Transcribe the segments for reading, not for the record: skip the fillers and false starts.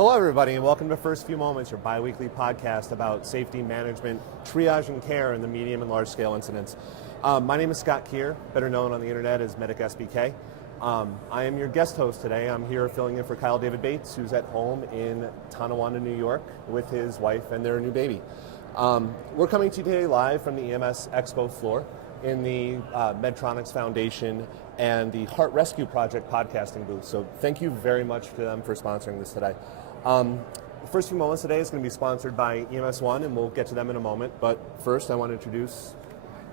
Hello, everybody, and welcome to First Few Moments, your bi-weekly podcast about safety management, triage, and care in the medium and large-scale incidents. My name is Scott Keir, better known on the internet as Medic SBK. I am your guest host today. I'm here filling in for Kyle David Bates, who's at home in Tonawanda, New York, with his wife and their new baby. We're coming to you today live from the EMS Expo floor in the Medtronics Foundation and the Heart Rescue Project podcasting booth. So thank you very much to them for sponsoring this today. The First Few Moments today is going to be sponsored by EMS One, and we'll get to them in a moment. But first, I want to introduce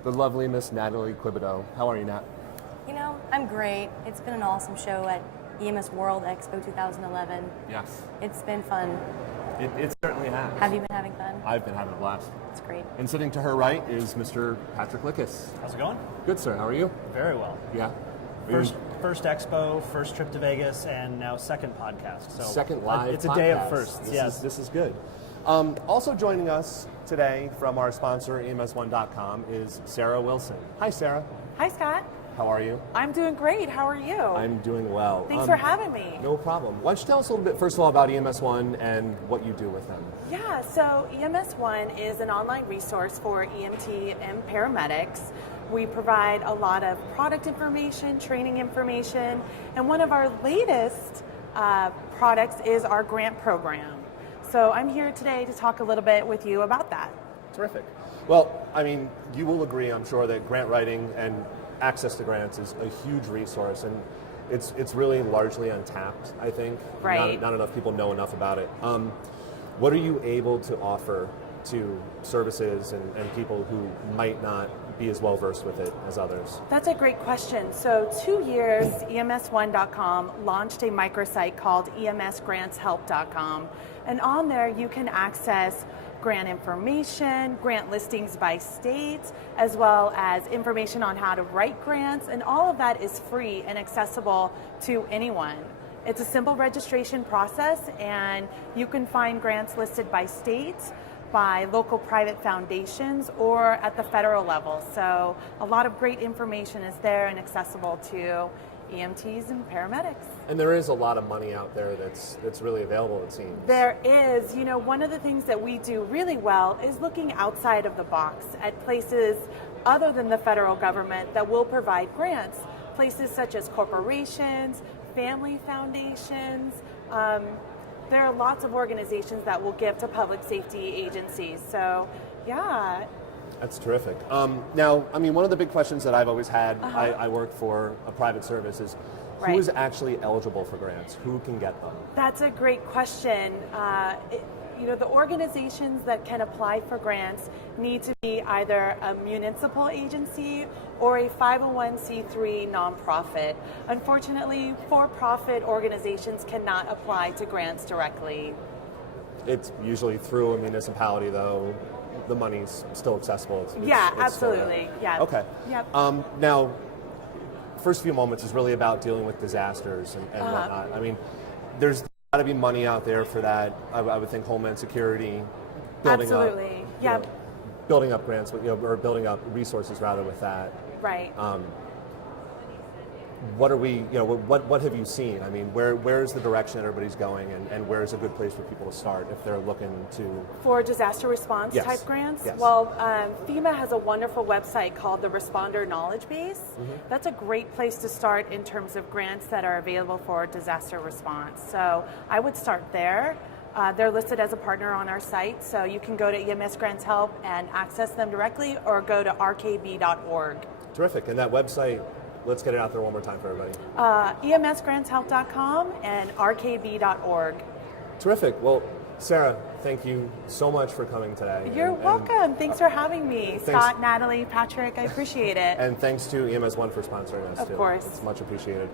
the lovely Miss Natalie Quibido. How are you, Nat? You know, I'm great. It's been an awesome show at EMS World Expo 2011. Yes. It's been fun. It certainly has. Have you been having fun? I've been having a blast. It's great. And sitting to her right is Mr. Patrick Lickis. How's it going? Good, sir. How are you? Very well. Yeah. First expo, first trip to Vegas, and now second podcast. So second live It's a podcast. day of firsts. Yes. This is good. Also joining us today from our sponsor, EMS1.com, is Sarah Wilson. Hi, Sarah. Hi, Scott. How are you? I'm doing great. How are you? I'm doing well. Thanks for having me. No problem. Why don't you tell us a little bit, first of all, about EMS One and what you do with them? Yeah, so EMS One is an online resource for EMT and paramedics. We provide a lot of product information, training information, and one of our latest products is our grant program. So I'm here today to talk a little bit with you about that. Terrific. Well, I mean, you will agree, I'm sure, that grant writing and access to grants is a huge resource, and it's really largely untapped, I think. Right. Not enough people know enough about it. What are you able to offer to services and people who might not be as well versed with it as others? That's a great question. So 2 years, EMS1.com launched a microsite called EMSGrantsHelp.com. And on there you can access grant information, grant listings by state, as well as information on how to write grants, and all of that is free and accessible to anyone. It's a simple registration process, and you can find grants listed by state, by local private foundations, or at the federal level. So a lot of great information is there and accessible to EMTs and paramedics. And there is a lot of money out there that's really available, it seems. There is. You know, one of the things that we do really well is looking outside of the box at places other than the federal government that will provide grants. Places such as corporations, family foundations. There are lots of organizations that will give to public safety agencies. So, yeah. That's terrific. Now, I mean, one of the big questions that I've always had, I work for a private service, is who is actually eligible for grants? Who can get them? That's a great question. The organizations that can apply for grants need to be either a municipal agency or a 501c3 nonprofit. Unfortunately, for-profit organizations cannot apply to grants directly. It's usually through a municipality, though. The money's still accessible. It's absolutely. Yeah. Okay. Yep. Now, First Few Moments is really about dealing with disasters and whatnot. I mean, there's got to be money out there for that. I would think Homeland Security, building building up grants, or building up resources rather with that. Right. What are we? What have you seen? I mean, where's the direction that everybody's going, and where's a good place for people to start if they're looking to for disaster response type grants? Yes. Well, FEMA has a wonderful website called the Responder Knowledge Base. Mm-hmm. That's a great place to start in terms of grants that are available for disaster response. So I would start there. They're listed as a partner on our site, so you can go to EMS Grants Help and access them directly, or go to rkb.org. Terrific, and that website. Let's get it out there one more time for everybody. EMSGrantsHelp.com and rkb.org. Terrific. Well, Sarah, thank you so much for coming today. You're welcome. Thanks for having me. Scott, Natalie, Patrick, I appreciate it. And thanks to EMS One for sponsoring us, too. Of course. It's much appreciated.